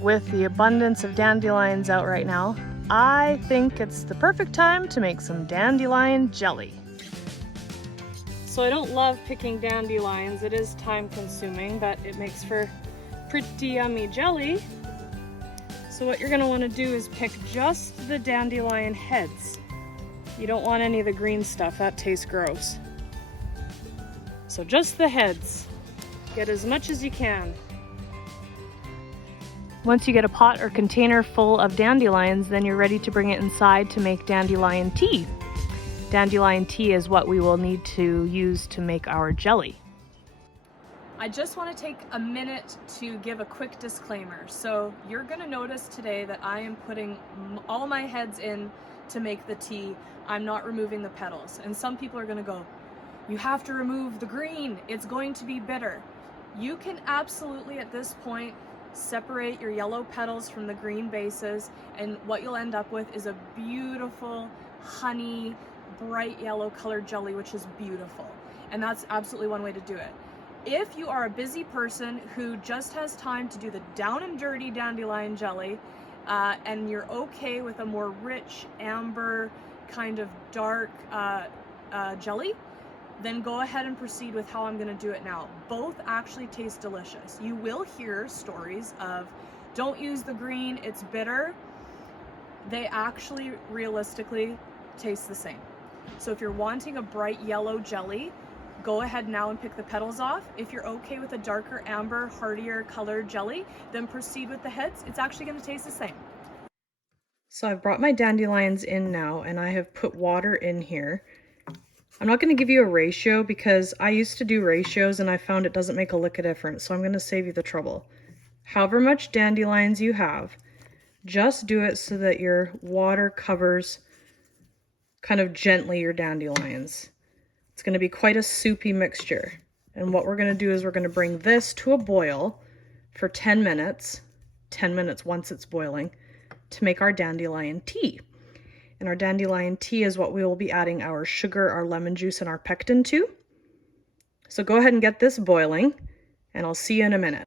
With the abundance of dandelions out right now, I think it's the perfect time to make some dandelion jelly. So I don't love picking dandelions, it is time consuming, but it makes for pretty yummy jelly. So what you're going to want to do is pick just the dandelion heads. You don't want any of the green stuff, that tastes gross. So just the heads. Get as much as you can. Once you get a pot or container full of dandelions, then you're ready to bring it inside to make dandelion tea. Dandelion tea is what we will need to use to make our jelly. I just want to take a minute to give a quick disclaimer. So you're going to notice today that I am putting all my heads in to make the tea. I'm not removing the petals. And some people are going to go, you have to remove the green, it's going to be bitter. You can absolutely at this point separate your yellow petals from the green bases, and what you'll end up with is a beautiful honey bright yellow colored jelly, which is beautiful. And that's absolutely one way to do it. If you are a busy person who just has time to do the down and dirty dandelion jelly, and you're okay with a more rich amber kind of dark jelly, then go ahead and proceed with how I'm going to do it now. Both actually taste delicious. You will hear stories of don't use the green, it's bitter. They actually realistically taste the same. So if you're wanting a bright yellow jelly, go ahead now and pick the petals off. If you're okay with a darker amber, heartier colored jelly, then proceed with the heads. It's actually going to taste the same. So I've brought my dandelions in now, and I have put water in here. I'm not going to give you a ratio because I used to do ratios and I found it doesn't make a lick of difference, so I'm going to save you the trouble. However much dandelions you have, just do it so that your water covers kind of gently your dandelions. It's going to be quite a soupy mixture. And what we're going to do is we're going to bring this to a boil for 10 minutes once it's boiling, to make our dandelion tea. And our dandelion tea is what we will be adding our sugar, our lemon juice, and our pectin to. So go ahead and get this boiling, and I'll see you in a minute.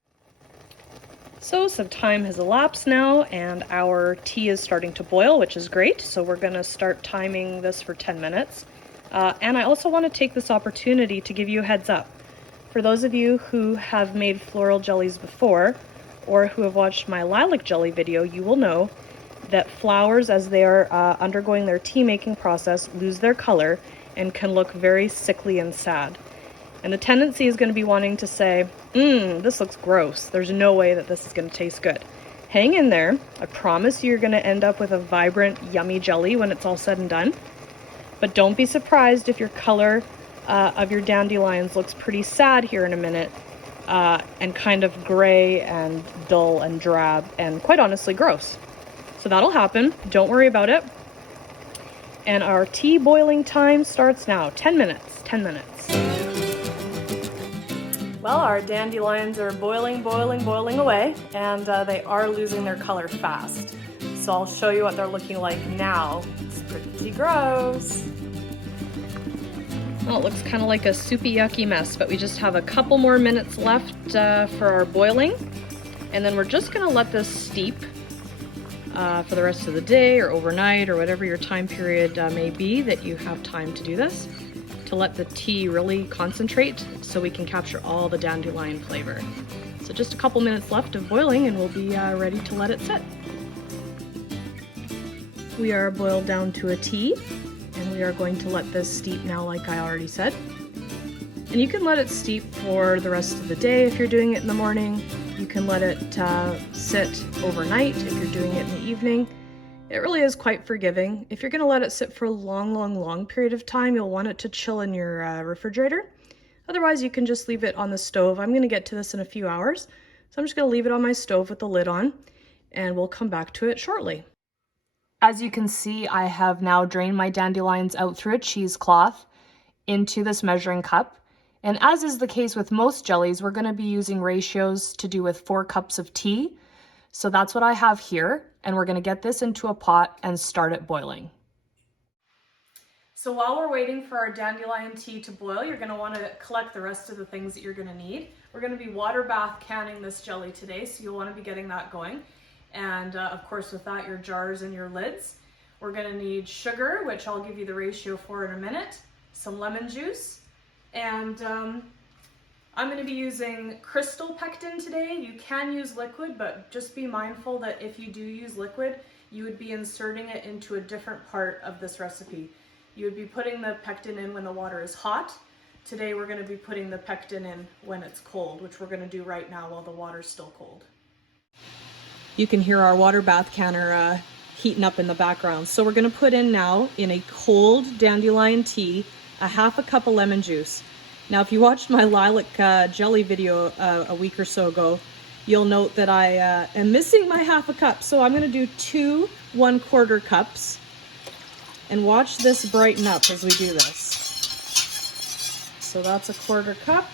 So some time has elapsed now, and our tea is starting to boil, which is great. So we're going to start timing this for 10 minutes. And I also want to take this opportunity to give you a heads up. For those of you who have made floral jellies before, or who have watched my lilac jelly video, you will know that flowers, as they are undergoing their tea making process, lose their color and can look very sickly and sad. And the tendency is going to be wanting to say, this looks gross. There's no way that this is going to taste good. Hang in there. I promise you're going to end up with a vibrant, yummy jelly when it's all said and done. But don't be surprised if your color of your dandelions looks pretty sad here in a minute, and kind of gray and dull and drab and quite honestly gross. So that'll happen. Don't worry about it. And our tea boiling time starts now. 10 minutes. 10 minutes. Well, our dandelions are boiling away, and they are losing their color fast. So I'll show you what they're looking like now. It's pretty gross. Well, it looks kind of like a soupy, yucky mess, but we just have a couple more minutes left for our boiling. And then we're just going to let this steep for the rest of the day or overnight or whatever your time period may be that you have time to do this, to let the tea really concentrate so we can capture all the dandelion flavor. So just a couple minutes left of boiling and we'll be ready to let it sit. We are boiled down to a tea, and we are going to let this steep now, like I already said. And you can let it steep for the rest of the day if you're doing it in the morning. You can let it sit overnight if you're doing it in the evening. It really is quite forgiving. If you're going to let it sit for a long period of time, you'll want it to chill in your refrigerator. Otherwise, you can just leave it on the stove. I'm going to get to this in a few hours, so I'm just going to leave it on my stove with the lid on, and we'll come back to it shortly. As you can see, I have now drained my dandelions out through a cheesecloth into this measuring cup. And as is the case with most jellies, we're going to be using ratios to do with 4 cups of tea. So that's what I have here. And we're going to get this into a pot and start it boiling. So while we're waiting for our dandelion tea to boil, you're going to want to collect the rest of the things that you're going to need. We're going to be water bath canning this jelly today, so you'll want to be getting that going. And of course with that, your jars and your lids. We're going to need sugar, which I'll give you the ratio for in a minute, some lemon juice, and I'm going to be using crystal pectin today. You can use liquid, but just be mindful that if you do use liquid, you would be inserting it into a different part of this recipe. You would be putting the pectin in when the water is hot. Today we're going to be putting the pectin in when it's cold, which we're going to do right now while the water's still cold. You can hear our water bath canner heating up in the background. So we're going to put in now, in a cold dandelion tea, a half a cup of lemon juice. Now if you watched my lilac jelly video a week or so ago, you'll note that I am missing my half a cup. So I'm going to do 2 1/4 cups. And watch this brighten up as we do this. So that's a 1/4 cup.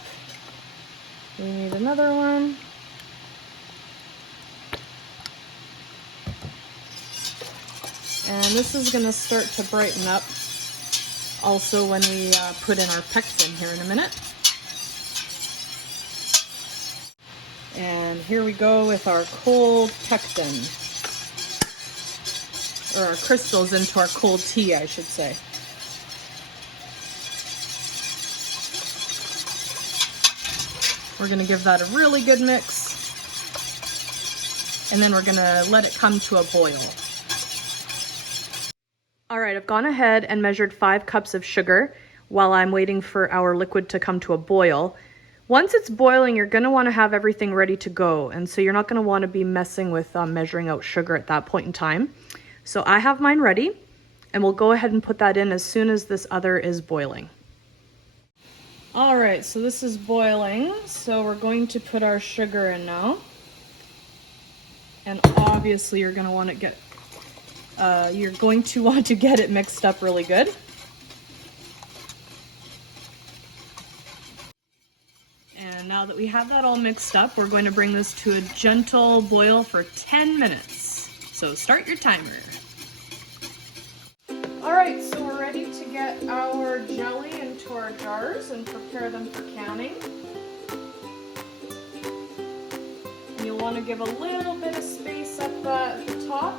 We need another one. And this is going to start to brighten up also when we put in our pectin here in a minute. And here we go with our cold pectin. Or our crystals into our cold tea, I should say. We're going to give that a really good mix. And then we're going to let it come to a boil. All right, I've gone ahead and measured 5 cups of sugar while I'm waiting for our liquid to come to a boil. Once it's boiling, you're going to want to have everything ready to go. And so you're not going to want to be messing with measuring out sugar at that point in time. So I have mine ready, and we'll go ahead and put that in as soon as this other is boiling. All right, so this is boiling, so we're going to put our sugar in now. And obviously you're going to want to get it mixed up really good. And now that we have that all mixed up, we're going to bring this to a gentle boil for 10 minutes. So start your timer. All right, so we're ready to get our jelly into our jars and prepare them for canning. And you'll want to give a little bit of space up at the top.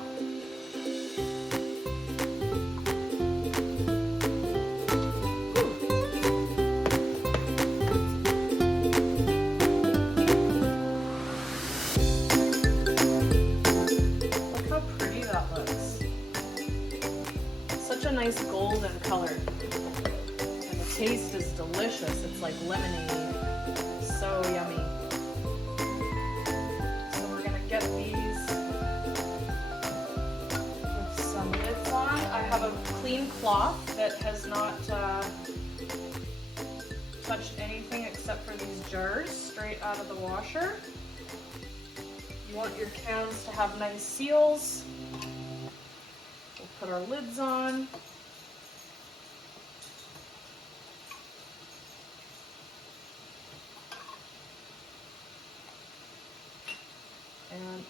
A nice golden color, and the taste is delicious. It's like lemonade, so yummy. So we're gonna get these with some lids on. I have a clean cloth that has not touched anything except for these jars straight out of the washer. You want your cans to have nice seals. Put our lids on. And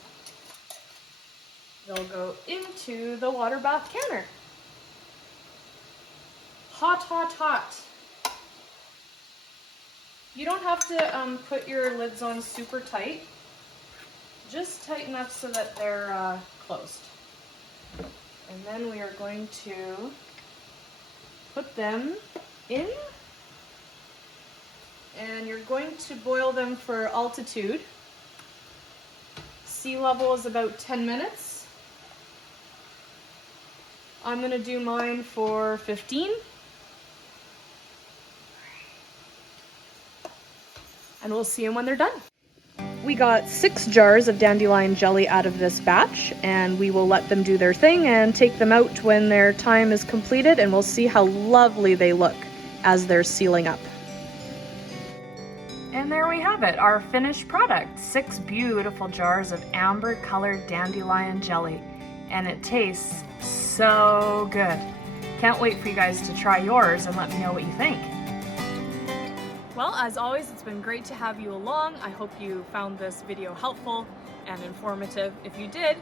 they'll go into the water bath canner. Hot, hot, hot. You don't have to put your lids on super tight. Just tight enough so that they're closed. And then we are going to put them in, and you're going to boil them for altitude. Sea level is about 10 minutes. I'm going to do mine for 15. And we'll see them when they're done. We got 6 jars of dandelion jelly out of this batch, and we will let them do their thing and take them out when their time is completed, and we'll see how lovely they look as they're sealing up. And there we have it, our finished product. 6 beautiful jars of amber colored dandelion jelly, and it tastes so good. Can't wait for you guys to try yours and let me know what you think. Well, as always, it's been great to have you along. I hope you found this video helpful and informative. If you did,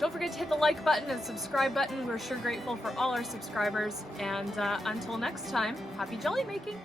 Don't forget to hit the like button and subscribe button. We're sure grateful for all our subscribers. And until next time, happy jelly making!